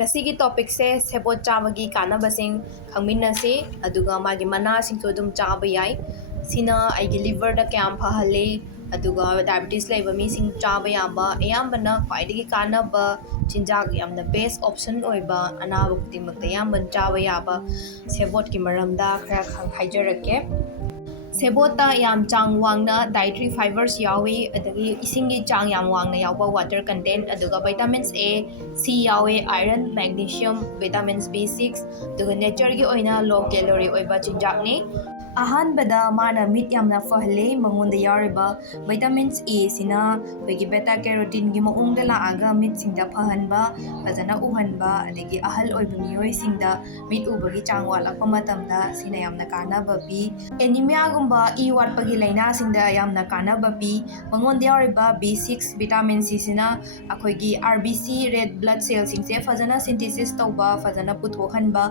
Ngasigi topic se sebot chabagi kanabasing khangminasi aduga magi manasing so dum chaba yai sina aigi liver da kyam phahalle aduga diabetes leba mi sing chaba yaba ayambana khwaidagi kanaba chinjak yamna best option oiba anaba kudimakta yamban chaba yaba sebot ki maramda khara khang haijarake Sebota yam chang wangna dietary fibers yawi adagi isingi chang yam wangna yawba water content aduga vitamins A, C yawi iron, magnesium, vitamins B6 aduga nature gi oina low calorie oiba chinjak ni ahanbada mana meat yamna fahle mangunda yariba vitamins A sina begi beta carotene gi maungda la aga meat singda phahanba fazana uhanba adagi ahal oiba Meeoisingda meat ubagi chang walakpa matamda sina yamna kanaba bi anemia gumba e watpagi laina singda yamna kanaba bi mangonda yariba B6 vitamin C sina akoigi RBC red blood cells singse fazana synthesis tauba fazana puthohanba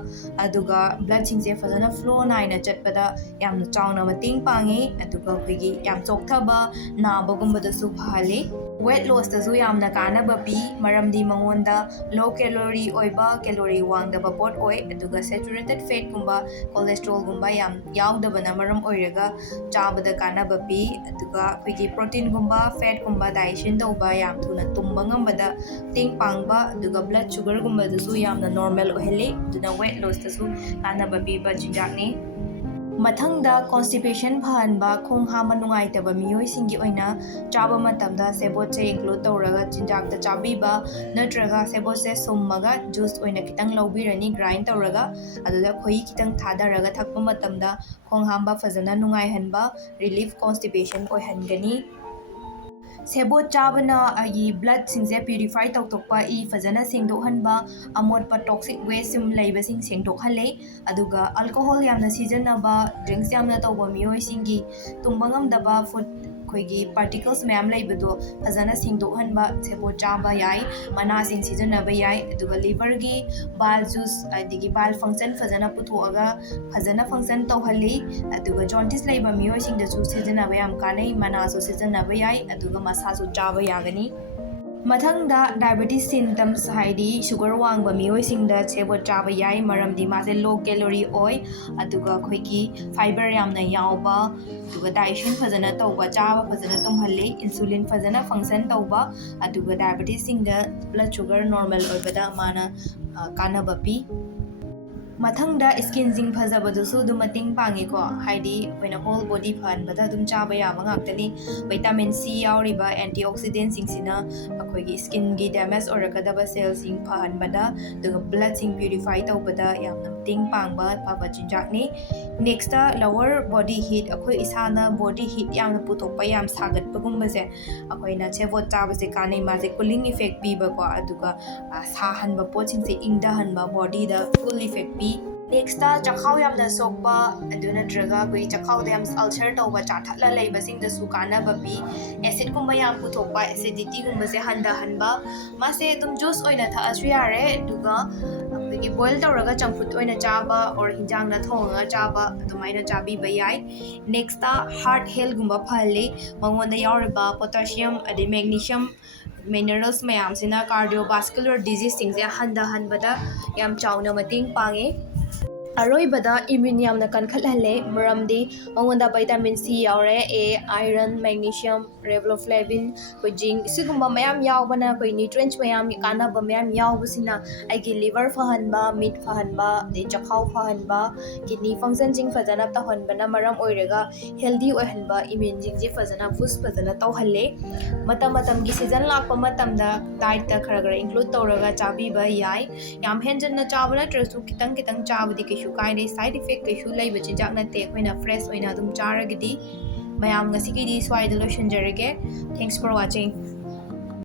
aduga blood singse fazana flow naina chatpada yamna chawna mating pangi aduga khigi yam chokthaba nabagumba su phale weight loss da su yamna kanaba pi maramdi mangonda low calorie oiba calorie wangdaba pot oi aduga saturated fat gumba cholesterol gumba yam yaudabana maram oiraga chabada kanaba pi aduga khigi protein gumba fat gumba digestion tauba yam thuna tumba ngambada ting pangba aduga blood sugar gumba da su yamna normal ohele aduna weight loss da su kanaba pi ba chinjak ni Mathangda constipation phahanba khong hama nungaitaba Meeoisinggi oina chaba matamda sebot se include tawraga chinjak da chabiba natraga sebot se summaga juice oina kitang laubirani grind tawraga aduda khoi kitang thadaraga thakpa matamda khong hamba fazana nungaihanba relief constipation oihangani Sebot chabana agi blood singse purify tawtokpa e fazana sengdokhanba amotpa toxic waste sim leiba sing sengdokhalle aduga alcohol yamna sijanaba drinks yamna tawba Meeoisinggi tumbangamdaba food khoigi particles mayam leibado fazana sengdokhanba sebot chaba yai mana sing sijanaba yai aduga liver gi bile juice adigi bile function fazana puthoaga fazana function tawhalli aduga jaundice leiba Meeoisingda su sijanaba yam kanai mana so sijanaba yai aduga masasu chaba yagani Mathangda diabetes symptoms haidi sugar wangba Meeoisingda sebot chaba yai maramdi mase low calorie oi aduga khoigi fiber yamna yawba aduga digestion fazana tawba chaba fazana tumhalle insulin fazana function tawba aduga diabetes singda blood sugar normal oibada mana kanaba pi Mathangda skin jing phajabadu du mating pangi ko haidi oina whole body phanbada dum chaba yaba ngaktani vitamin C yauriba antioxidant singsina akoigi skin gi damage orakadaba cells sing phanbada duga blood sing purify tawbada yamna mating pangba phaba chinjakni next ta lower body heat akoi isana body heat yamna putokpa yam sagatpagumbaje akoina sebot chabase kanai maje cooling effect piba ko aduga sahanba pochingse ingdahanba body da cool effect pi Next ta chakhau yamna sokpa aduna draga koi chakhau da yam ulcer tawba chathatla leiba sing da su kana babi acid kumba yam puthokpa acidity gumba se handa hanba mase dum juice oina tha asu yare duga apni boil tawraga changfut oina chaba or hinjang na thonga chaba adumaina chabi bayai next ta heart health gumba phalle mangonda yauriba potassium adi magnesium minerals mayam sina cardiovascular disease singse handa hanbada yam chawna mating pange Aroibada immune yamna kankhathalle maramdi mangonda vitamin C yaure A iron magnesium riboflavin koi zinc sigumba mayam yawbana koi nutrients mayam kanaba mayam yawbasina aigi liver fahanba meat fahanba de chakhau fahanba kidney function jing fazana tahonbana maram oiraga healthy oihanba immune jing je fazana boost fazana tawhalle matam gi season lakpa matamda diet ta khara include tawraga chabiba yai yam henjanna chabana trasu kitang chabadi kishu kaide side effect kishu leiba chinjak na te khoina fresh oina dum charagidi mayam ngasi ki di swai de lotion jarage thanks for watching